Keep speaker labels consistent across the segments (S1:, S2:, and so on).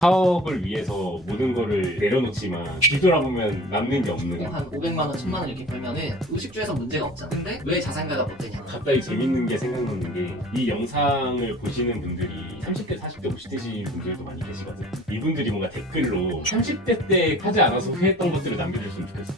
S1: 사업을 위해서 모든 거를 내려놓지만 뒤돌아보면 남는 게 없는
S2: 한 500만 원, 1000만 원 이렇게 벌면은 의식주에서 문제가 없잖아. 근데 왜 자산가가 못 되냐?
S1: 갑자기 재밌는 게 생각나는 게 이 영상을 보시는 분들이 30대, 40대, 50대신 분들도 많이 계시거든. 이분들이 뭔가 댓글로 30대 때 하지 않아서 후회했던 것들을 남겨줬으면 좋겠어.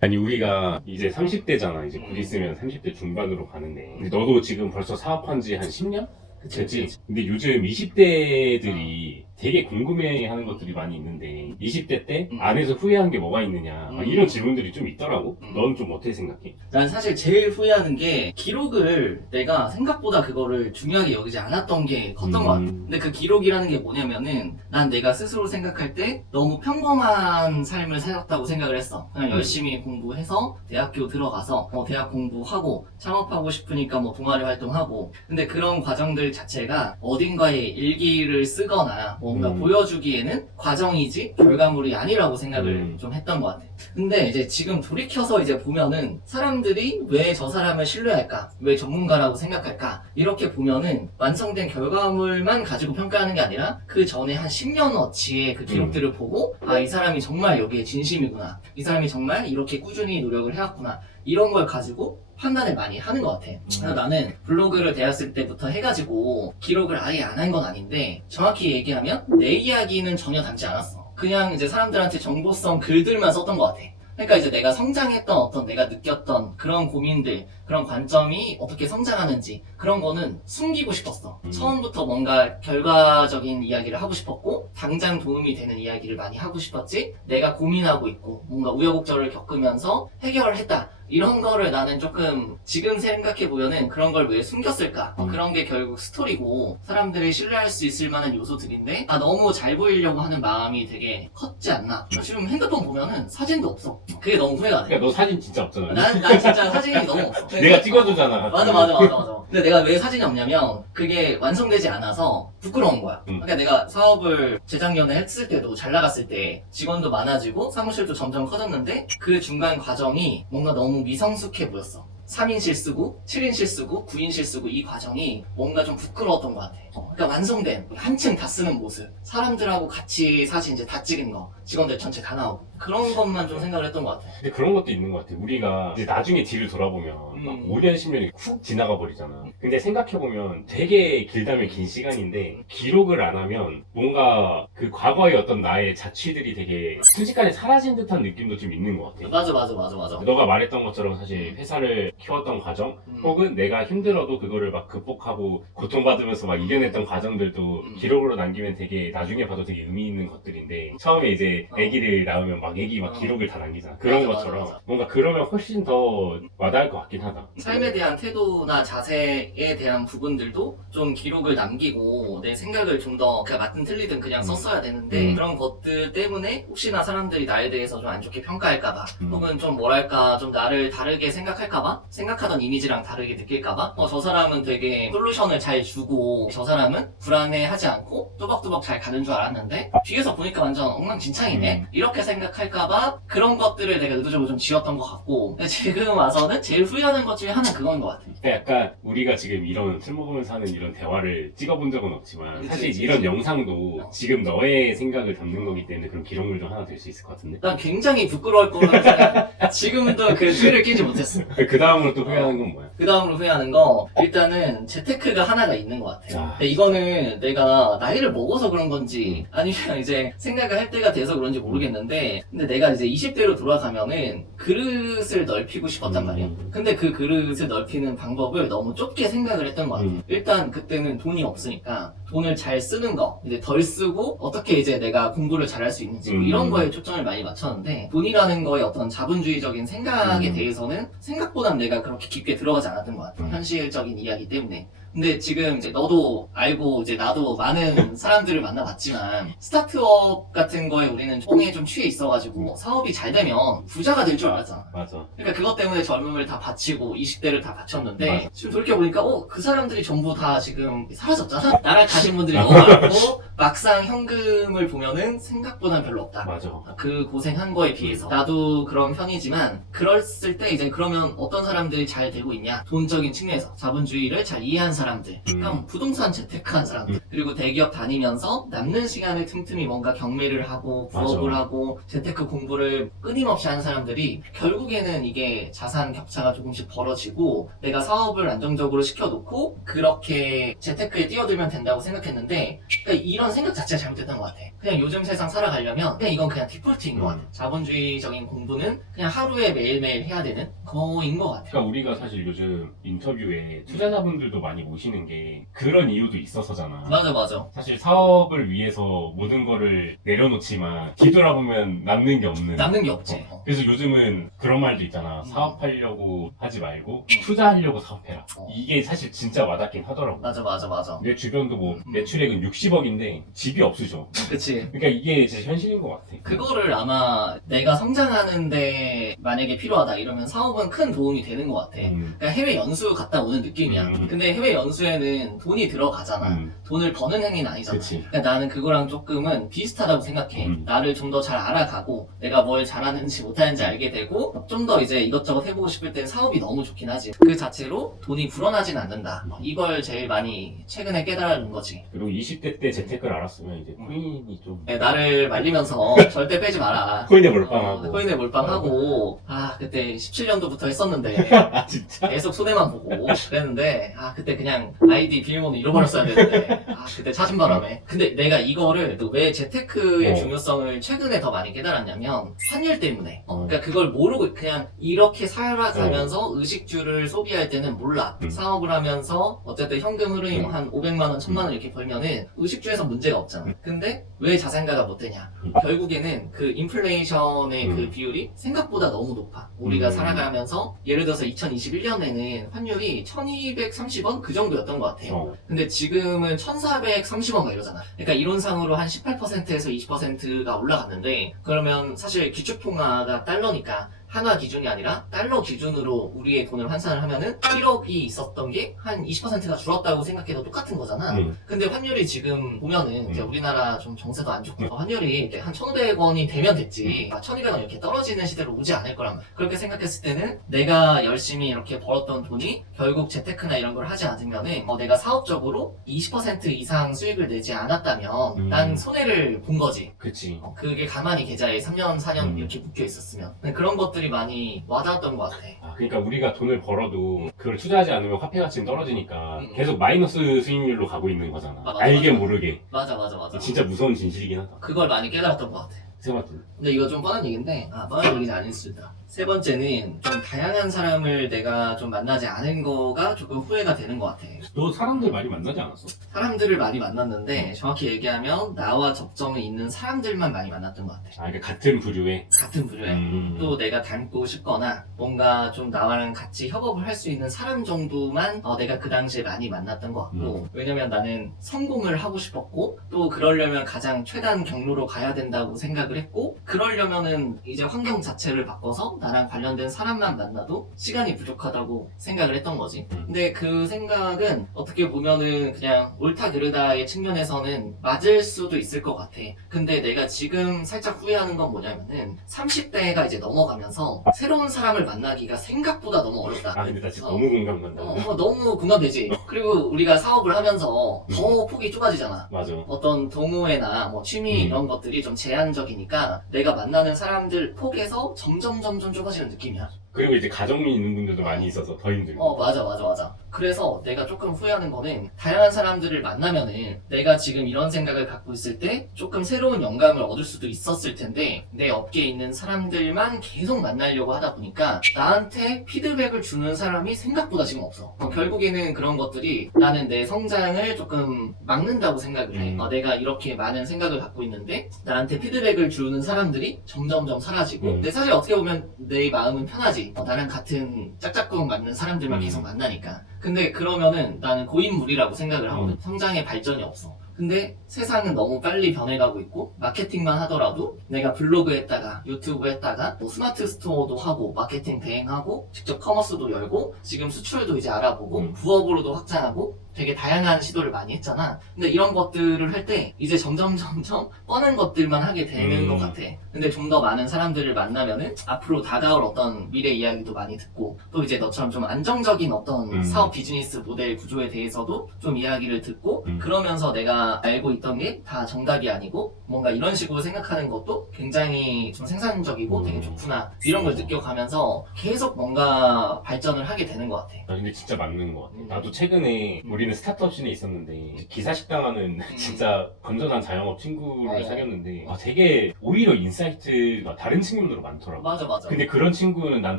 S1: 아니 우리가 이제 30대잖아. 이제 곧 있으면 30대 중반으로 가는데 근데 너도 지금 벌써 사업한 지 한 10년? 그치? 근데 요즘 20대들이 되게 궁금해하는 것들이 많이 있는데 20대 때
S2: 음.
S1: 안에서 후회한 게 뭐가 있느냐 막
S2: 음.
S1: 이런 질문들이 좀 있더라고.
S2: 음.
S1: 넌 좀 어떻게 생각해?
S2: 난 사실 제일 후회하는 게 기록을 내가 생각보다 그거를 중요하게 여기지 않았던 게 컸던
S1: 음.
S2: 것 같아. 근데 그 기록이라는 게 뭐냐면은 난 내가 스스로 생각할 때 너무 평범한 삶을 살았다고 생각을 했어. 그냥
S1: 음.
S2: 열심히 공부해서 대학교 들어가서 어, 대학 공부하고 창업하고 싶으니까 뭐 동아리 활동하고 근데 그런 과정들 자체가 어딘가에 일기를 쓰거나 뭔가
S1: 음.
S2: 보여주기에는 과정이지 결과물이 아니라고 생각을
S1: 음.
S2: 좀 했던 것 같아. 근데 이제 지금 돌이켜서 이제 보면은 사람들이 왜 저 사람을 신뢰할까? 왜 전문가라고 생각할까? 이렇게 보면은 완성된 결과물만 가지고 평가하는 게 아니라 그 전에 한 10년어치의 그 기록들을 보고 아, 이 사람이 정말 여기에 진심이구나. 이 사람이 정말 이렇게 꾸준히 노력을 해왔구나. 이런 걸 가지고 판단을 많이 하는 것 같아. 그래서 나는 블로그를 대학생 때부터 해가지고 기록을 아예 안 한 건 아닌데 정확히 얘기하면 내 이야기는 전혀 담지 않았어. 그냥 이제 사람들한테 정보성 글들만 썼던 것 같아. 그러니까 이제 내가 성장했던 어떤 내가 느꼈던 그런 고민들, 그런 관점이 어떻게 성장하는지 그런 거는 숨기고 싶었어.
S1: 음.
S2: 처음부터 뭔가 결과적인 이야기를 하고 싶었고 당장 도움이 되는 이야기를 많이 하고 싶었지. 내가 고민하고 있고 뭔가 우여곡절을 겪으면서 해결을 했다. 이런 거를 나는 조금 지금 생각해 보면은 그런 걸 왜 숨겼을까? 어,
S1: 음.
S2: 그런 게 결국 스토리고 사람들이 신뢰할 수 있을 만한 요소들인데 아 너무 잘 보이려고 하는 마음이 되게 컸지 않나? 지금 핸드폰 보면은 사진도 없어. 그게 너무 후회가 돼.
S1: 야, 너 사진 진짜 없잖아.
S2: 난, 난 진짜 사진이 너무 없어.
S1: 내가 찍어주잖아.
S2: 맞아, 맞아, 맞아, 맞아. 근데 내가 왜 사진이 없냐면, 그게 완성되지 않아서 부끄러운 거야.
S1: 음.
S2: 그러니까 내가 사업을 재작년에 했을 때도 잘 나갔을 때 직원도 많아지고 사무실도 점점 커졌는데, 그 중간 과정이 뭔가 너무 미성숙해 보였어. 3인실 쓰고, 7인실 쓰고, 9인실 쓰고 이 과정이 뭔가 좀 부끄러웠던 것 같아. 어, 그러니까 완성된, 한층 다 쓰는 모습. 사람들하고 같이 사진 이제 다 찍은 거. 직원들 전체 다 나오고. 그런 것만 좀 생각을 했던 것 같아.
S1: 근데 그런 것도 있는 것 같아. 우리가 이제 나중에 뒤를 돌아보면 막
S2: 음.
S1: 5년, 10년이 훅 지나가 버리잖아. 근데 생각해보면 되게 길다면 긴 시간인데 기록을 안 하면 뭔가 그 과거의 어떤 나의 자취들이 되게 순식간에 사라진 듯한 느낌도 좀 있는 것 같아.
S2: 맞아, 맞아, 맞아, 맞아.
S1: 너가 말했던 것처럼 사실 회사를 키웠던 과정
S2: 음.
S1: 혹은 내가 힘들어도 그거를 막 극복하고 고통받으면서 막 이겨냈던 과정 들도
S2: 음.
S1: 기록으로 남기면 되게 나중에 봐도 되게 의미 있는 것들인데 처음에 이제
S2: 어.
S1: 아기를 낳으면 막 아기 막
S2: 어.
S1: 기록을 다 남기잖아 그런
S2: 맞아,
S1: 것처럼
S2: 맞아, 맞아.
S1: 뭔가 그러면 훨씬 더 와닿을 것 같긴 하다
S2: 삶에 대한 태도나 자세에 대한 부분들도 좀 기록을 남기고 내 생각을 좀 더 맞든 틀리든 그냥
S1: 음.
S2: 썼어야 되는데
S1: 음.
S2: 그런 것들 때문에 혹시나 사람들이 나에 대해서 좀 안 좋게 평가할까봐
S1: 음.
S2: 혹은 좀 뭐랄까 좀 나를 다르게 생각할까봐 생각하던 이미지랑 다르게 느낄까봐 어, 저 사람은 되게 솔루션을 잘 주고 저 사람은 불안해하지 않고 또박또박 잘 가는 줄 알았는데 뒤에서 보니까 완전 엉망진창이네
S1: 음.
S2: 이렇게 생각할까봐 그런 것들을 내가 의도적으로 좀 지웠던 것 같고 근데 지금 와서는 제일 후회하는 것 중에 하나는 그건 것 같아
S1: 근데 약간 우리가 지금 이런 술 먹으면서 하는 이런 대화를 찍어본 적은 없지만
S2: 그치,
S1: 사실
S2: 그치,
S1: 이런. 영상도
S2: 어.
S1: 지금 너의 생각을 담는 거기 때문에 그런 기록물도 하나 될 수 있을 것 같은데
S2: 난 굉장히 부끄러울 거라고 생각 지금도 그 틀을 끼지 못했어
S1: 그 다음으로 또 후회하는 건 뭐야?
S2: 그 다음으로 후회하는 거 일단은 재테크가 하나가 있는 것 같아
S1: 아.
S2: 근데 이거는 내가 나이를 먹어서 그런 건지 아니면 이제 생각을 할 때가 돼서 그런지 모르겠는데 근데 내가 이제 20대로 돌아가면은 그릇을 넓히고 싶었단 말이야
S1: 음.
S2: 근데 그 그릇을 넓히는 방법을 너무 좁게 생각을 했던 것 같아
S1: 음.
S2: 일단 그때는 돈이 없으니까 돈을 잘 쓰는 거 이제 덜 쓰고 어떻게 이제 내가 공부를 잘할 수 있는지 뭐
S1: 음.
S2: 이런 거에 초점을 많이 맞췄는데 돈이라는 거에 어떤 자본주의적인 생각에
S1: 음.
S2: 대해서는 생각보단 내가 그렇게 깊게 들어가지 않았던 것 같아
S1: 음.
S2: 현실적인 이야기 때문에 근데 지금 이제 너도 알고 이제 나도 많은 사람들을 만나봤지만 스타트업 같은 거에 우리는 뽕에 좀 취해 있어가지고 사업이 잘 되면 부자가 될 줄 알았잖아.
S1: 맞아.
S2: 그러니까 그것 때문에 젊음을 다 바치고 20대를 다 바쳤는데
S1: 맞아.
S2: 지금 돌이켜보니까 어, 그 사람들이 전부 다 지금 사라졌잖아. 나랑 가신 분들이 너무 많고 막상 현금을 보면은 생각보다는 별로 없다.
S1: 맞아.
S2: 그 고생한 거에 비해서. 나도 그런 편이지만 그랬을 때 이제 그러면 어떤 사람들이 잘 되고 있냐? 돈적인 측면에서 자본주의를 잘 이해한 사람 사람들,
S1: 음.
S2: 그냥 부동산 재테크한 사람들, 그리고 대기업 다니면서 남는 시간에 틈틈이 뭔가 경매를 하고 부업을
S1: 맞아.
S2: 하고 재테크 공부를 끊임없이 하는 사람들이 결국에는 이게 자산 격차가 조금씩 벌어지고 내가 사업을 안정적으로 시켜놓고 그렇게 재테크에 뛰어들면 된다고 생각했는데 그러니까 이런 생각 자체가 잘못됐던 것 같아. 그냥 요즘 세상 살아가려면 그냥 이건 그냥 디폴트인 것
S1: 음.
S2: 같아. 자본주의적인 공부는 그냥 하루에 매일매일 해야 되는 거인 것 같아.
S1: 그러니까 우리가 사실 요즘 인터뷰에 투자자분들도 많이 모시는 게 그런 이유도 있어서잖아.
S2: 맞아 맞아.
S1: 사실 사업을 위해서 모든 거를 내려놓지만 뒤돌아보면 남는 게 없는.
S2: 남는 게 없지. 어.
S1: 그래서 요즘은 그런 말도 있잖아.
S2: 음.
S1: 사업하려고 하지 말고
S2: 음.
S1: 투자하려고 사업해라.
S2: 어.
S1: 이게 사실 진짜 와닿긴 하더라고.
S2: 맞아 맞아 맞아.
S1: 내 주변도 뭐
S2: 음.
S1: 매출액은 60억인데 집이 없으셔.
S2: 그치.
S1: 그러니까 이게 진짜 현실인 것 같아.
S2: 그거를 아마 내가 성장하는데 만약에 필요하다 이러면 사업은 큰 도움이 되는 것 같아.
S1: 음,
S2: 그러니까 해외 연수 갔다 오는 느낌이야.
S1: 음.
S2: 근데 해외 연수에는 돈이 들어가잖아.
S1: 음,
S2: 돈을 버는 행위는 아니잖아.
S1: 그치.
S2: 그러니까 나는 그거랑 조금은 비슷하다고 생각해.
S1: 음.
S2: 나를 좀 더 잘 알아가고 내가 뭘 잘하는지 못하는지 알게 되고 좀 더 이제 이것저것 해보고 싶을 땐 사업이 너무 좋긴 하지. 그 자체로 돈이 불어나진 않는다.
S1: 음.
S2: 이걸 제일 많이 최근에 깨달은 거지.
S1: 그리고 20대 때 재테크를 알았으면 이제
S2: 음.
S1: 코인이 좀
S2: 네, 나를 말리면서 절대 빼지 마라.
S1: 코인에
S2: 어,
S1: 몰빵하고.
S2: 코인에 몰빵하고 아 그때 17년도부터 했었는데
S1: 아 진짜?
S2: 계속 손해만 보고 그랬는데 아 그때 그냥 아이디 비밀번호 잃어버렸어야 되는데 아 그때 찾은 바람에 근데 내가 이거를 왜 재테크의
S1: 어.
S2: 중요성을 최근에 더 많이 깨달았냐면 환율 때문에 어,
S1: 어.
S2: 그러니까 그걸 모르고 그냥 이렇게 살아가면서 의식주를 소비할 때는 몰라
S1: 음.
S2: 사업을 하면서 어쨌든 현금 흐름이
S1: 음.
S2: 한 500만 원, 1000만 원 이렇게 벌면은 의식주에서 문제가 없잖아
S1: 음.
S2: 근데 왜 자산가가 못 되냐
S1: 음.
S2: 결국에는 그 인플레이션의
S1: 음.
S2: 그 비율이 생각보다 너무 높아. 우리가
S1: 음.
S2: 살아가면서 예를 들어서 2021년에는 환율이 1230원 그 정도였던 것 같아요.
S1: 어.
S2: 근데 지금은 1430원 막 이러잖아. 그러니까 이론상으로 한 18%에서 20%가 올라갔는데 그러면 사실 기축통화가 달러니까 한화 기준이 아니라 달러 기준으로 우리의 돈을 환산을 하면은 1억이 있었던 게 한 20%가 줄었다고 생각해도 똑같은 거잖아.
S1: 음.
S2: 근데 환율이 지금 보면은 이제
S1: 음.
S2: 우리나라 좀 정세도 안 좋고 환율이 이렇게 한 1,500원이 되면 됐지. 아, 1,200원 이렇게 떨어지는 시대로 오지 않을 거란 말이야. 그렇게 생각했을 때는 내가 열심히 이렇게 벌었던 돈이 결국 재테크나 이런 걸 하지 않으면은 어, 내가 사업적으로 20% 이상 수익을 내지 않았다면
S1: 음.
S2: 난 손해를 본 거지.
S1: 그치.
S2: 어, 그게 가만히 계좌에 3년, 4년
S1: 음.
S2: 이렇게 묶여 있었으면 그런 것들 이 많이 와닿았던 것 같아.
S1: 아, 그러니까 우리가 돈을 벌어도 그걸 투자하지 않으면 화폐 가치는 떨어지니까
S2: 음.
S1: 계속 마이너스 수익률로 가고 있는 거잖아.
S2: 아, 맞아,
S1: 알게
S2: 맞아.
S1: 모르게.
S2: 맞아, 맞아, 맞아.
S1: 진짜 무서운 진실이긴 하다.
S2: 그걸 많이 깨달았던 것 같아.
S1: 세 번째.
S2: 근데 이거 좀 뻔한 얘기인데 아 뻔한 얘기는 아닐 수 있다 세 번째는 좀 다양한 사람을 내가 좀 만나지 않은 거가 조금 후회가 되는 것 같아
S1: 너 사람들 많이 만나지 않았어?
S2: 사람들을 많이 만났는데 정확히 얘기하면 나와 접점이 있는 사람들만 많이 만났던 것 같아
S1: 아, 그러니까 같은 부류의.
S2: 같은 부류에
S1: 음.
S2: 또 내가 닮고 싶거나 뭔가 좀 나랑 같이 협업을 할 수 있는 사람 정도만 어, 내가 그 당시에 많이 만났던 것 같고
S1: 음.
S2: 왜냐면 나는 성공을 하고 싶었고 또 그러려면 가장 최단 경로로 가야 된다고 생각을 했고 그러려면은 이제 환경 자체를 바꿔서 나랑 관련된 사람만 만나도 시간이 부족하다고 생각을 했던 거지
S1: 음.
S2: 근데 그 생각은 어떻게 보면은 그냥 옳다 그르다의 측면에서는 맞을 수도 있을 것 같아 근데 내가 지금 살짝 후회하는 건 뭐냐면은 30대가 이제 넘어가면서 새로운 사람을 만나기가 생각보다 너무 어렵다.
S1: 아, 근데 나 진짜
S2: 어.
S1: 너무 공감 간다.
S2: 어, 어, 너무 공감되지. 그리고 우리가 사업을 하면서
S1: 음.
S2: 더 폭이 좁아지잖아.
S1: 맞아.
S2: 어떤 동호회나 뭐 취미
S1: 음.
S2: 이런 것들이 좀 제한적이니까 내가 만나는 사람들 폭에서 점점 점점 좁아지는 느낌이야.
S1: 그리고 이제 가정이 있는 분들도 많이 있어서 더 힘들고.
S2: 어 맞아 맞아 맞아 그래서 내가 조금 후회하는 거는 다양한 사람들을 만나면은 내가 지금 이런 생각을 갖고 있을 때 조금 새로운 영감을 얻을 수도 있었을 텐데 내 업계에 있는 사람들만 계속 만나려고 하다 보니까 나한테 피드백을 주는 사람이 생각보다 지금 없어 어, 결국에는 그런 것들이 나는 내 성장을 조금 막는다고 생각을 해
S1: 음.
S2: 어, 내가 이렇게 많은 생각을 갖고 있는데 나한테 피드백을 주는 사람들이 점점점 사라지고
S1: 음.
S2: 근데 사실 어떻게 보면 내 마음은 편하지 어, 나랑 같은 짝짝꿍 맞는 사람들만
S1: 음.
S2: 계속 만나니까 근데 그러면은 나는 고인물이라고 생각을 하거든
S1: 음.
S2: 성장의 발전이 없어 근데 세상은 너무 빨리 변해가고 있고 마케팅만 하더라도 내가 블로그 했다가 유튜브 했다가 뭐 스마트 스토어도 하고 마케팅 대행하고 직접 커머스도 열고 지금 수출도 이제 알아보고
S1: 음.
S2: 부업으로도 확장하고 되게 다양한 시도를 많이 했잖아. 근데 이런 것들을 할 때 이제 점점 점점 뻔한 것들만 하게 되는
S1: 음.
S2: 것 같아. 근데 좀 더 많은 사람들을 만나면은 앞으로 다가올 어떤 미래 이야기도 많이 듣고 또 이제 너처럼 좀 안정적인 어떤
S1: 음.
S2: 사업 비즈니스 모델 구조에 대해서도 좀 이야기를 듣고
S1: 음.
S2: 그러면서 내가 알고 있던 게 다 정답이 아니고 뭔가 이런 식으로 생각하는 것도 굉장히 좀 생산적이고
S1: 음.
S2: 되게 좋구나 이런 걸 느껴가면서 계속 뭔가 발전을 하게 되는 것 같아.
S1: 아, 근데 진짜 맞는 것 같아.
S2: 음.
S1: 나도 최근에 우리 는 스타트업 씬에 있었는데 기사 식당하는 진짜 건전한 자영업 친구를
S2: 어.
S1: 사귀었는데 아, 되게 오히려 인사이트가 다른 측면으로 많더라고.
S2: 맞아 맞아.
S1: 근데 그런 친구는 난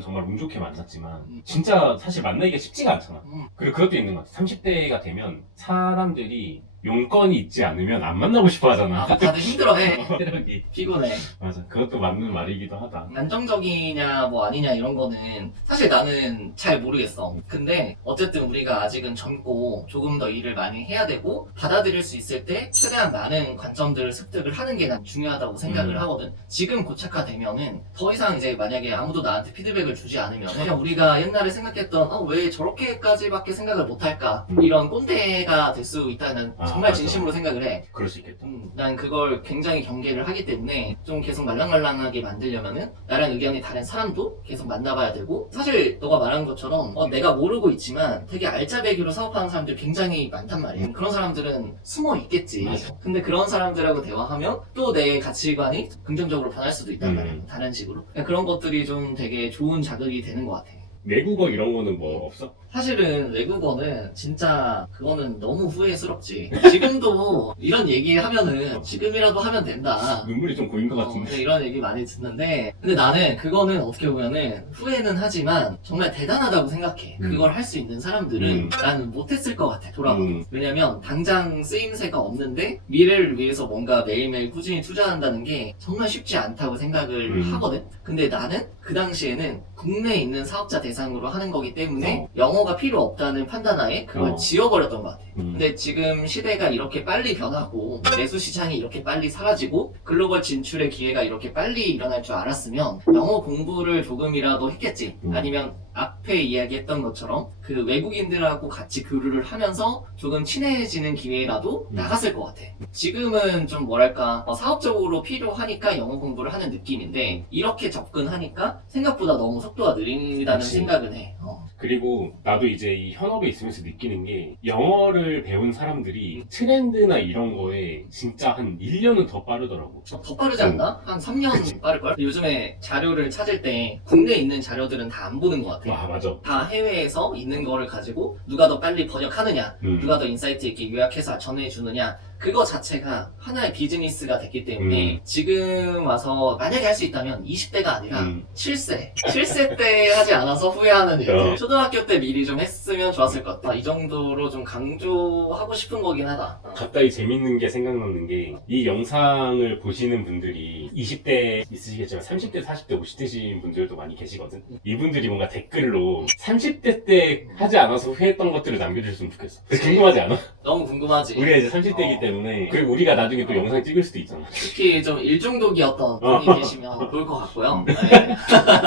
S1: 정말 운 좋게 만났지만
S2: 음.
S1: 진짜 사실 만나기가 쉽지가 않잖아.
S2: 음.
S1: 그리고 그것도 있는 것 같아. 30대가 되면 사람들이 용건이 있지 않으면 안 만나고 싶어 하잖아.
S2: 아, 다들 힘들어해.
S1: 체력이.
S2: 피곤해.
S1: 맞아. 그것도 맞는 말이기도 하다.
S2: 안정적이냐 뭐 아니냐 이런 거는 사실 나는 잘 모르겠어. 근데 어쨌든 우리가 아직은 젊고 조금 더 일을 많이 해야 되고 받아들일 수 있을 때 최대한 많은 관점들을 습득을 하는 게 난 중요하다고 생각을
S1: 음.
S2: 하거든. 지금 고착화되면은 더 이상 이제 만약에 아무도 나한테 피드백을 주지 않으면 그냥 우리가 옛날에 생각했던 어, 왜 저렇게까지밖에 생각을 못할까
S1: 음.
S2: 이런 꼰대가 될 수 있다는
S1: 아,
S2: 정말
S1: 맞아.
S2: 진심으로 생각을 해.
S1: 그럴 수 있겠다.
S2: 음, 난 그걸 굉장히 경계를 하기 때문에 좀 계속 말랑말랑하게 만들려면은 나랑 의견이 다른 사람도 계속 만나봐야 되고 사실 너가 말한 것처럼 어, 내가 모르고 있지만 되게 알짜배기로 사업하는 사람들 굉장히 많단 말이야 그런 사람들은 숨어 있겠지
S1: 맞아.
S2: 근데 그런 사람들하고 대화하면 또 내 가치관이 긍정적으로 변할 수도 있단
S1: 음.
S2: 말이야 다른 식으로 그러니까 그런 것들이 좀 되게 좋은 자극이 되는 것 같아
S1: 외국어 이런 거는 뭐 없어?
S2: 사실은 외국어는 진짜 그거는 너무 후회스럽지. 지금도 이런 얘기 하면은 지금이라도 하면 된다.
S1: 눈물이 좀 고인 것
S2: 어,
S1: 같은데.
S2: 근데 이런 얘기 많이 듣는데 근데 나는 그거는 어떻게 보면은 후회는 하지만 정말 대단하다고 생각해.
S1: 음.
S2: 그걸 할 수 있는 사람들은
S1: 음.
S2: 나는 못했을 것 같아. 돌아봐.
S1: 음.
S2: 왜냐면 당장 쓰임새가 없는데 미래를 위해서 뭔가 매일매일 꾸준히 투자한다는 게 정말 쉽지 않다고 생각을
S1: 음.
S2: 하거든. 근데 나는 그 당시에는 국내에 있는 사업자 대상으로 하는 거기 때문에
S1: 어.
S2: 영어가 필요 없다는 판단하에 그걸
S1: 어.
S2: 지워버렸던 것 같아.
S1: 음.
S2: 근데 지금 시대가 이렇게 빨리 변하고 내수 시장이 이렇게 빨리 사라지고 글로벌 진출의 기회가 이렇게 빨리 일어날 줄 알았으면 영어 공부를 조금이라도 했겠지.
S1: 음.
S2: 아니면 앞 에 이야기했던 것처럼 그 외국인들하고 같이 교류를 하면서 조금 친해지는 기회라도
S1: 음.
S2: 나갔을 것 같아. 지금은 좀 뭐랄까 어, 사업적으로 필요하니까 영어 공부를 하는 느낌인데 이렇게 접근하니까 생각보다 너무 속도가 느린다는
S1: 그치.
S2: 생각은 해. 어.
S1: 그리고 나도 이제 이 현업에 있으면서 느끼는 게 영어를 배운 사람들이 트렌드나 이런 거에 진짜 한 1년은 더 빠르더라고.
S2: 어, 더 빠르지 않나? 한 3년 빠를걸? 요즘에 자료를 찾을 때 국내에 있는 자료들은 다 안 보는 것 같아.
S1: 와, 맞아.
S2: 다 해외에서 있는 거를 가지고 누가 더 빨리 번역하느냐,
S1: 음.
S2: 누가 더 인사이트 있게 요약해서 전해주느냐, 그거 자체가 하나의 비즈니스가 됐기 때문에
S1: 음.
S2: 지금 와서 만약에 할 수 있다면 20대가 아니라
S1: 음.
S2: 7세. 7세 때 하지 않아서 후회하는 일.
S1: 어.
S2: 초등학교 때 미리 좀 했으면 좋았을 것 같다. 이 정도로 좀 강조하고 싶은 거긴 하다.
S1: 갑자기 재밌는 게 생각나는 게 이 영상을 보시는 분들이 20대 있으시겠지만 30대, 40대, 50대신 분들도 많이 계시거든. 이분들이 뭔가 댓글로 30대 때 하지 않아서 후회했던 것들을 남겨주셨으면 좋겠어. 궁금하지 않아?
S2: 너무 궁금하지?
S1: 우리가 이제 30대이기
S2: 어.
S1: 때문에 그리고 우리가 나중에 또 영상 찍을 수도 있잖아.
S2: 특히 좀 일중독이었던
S1: 어.
S2: 분이 계시면 좋을 것 같고요.
S1: 음.
S2: 네.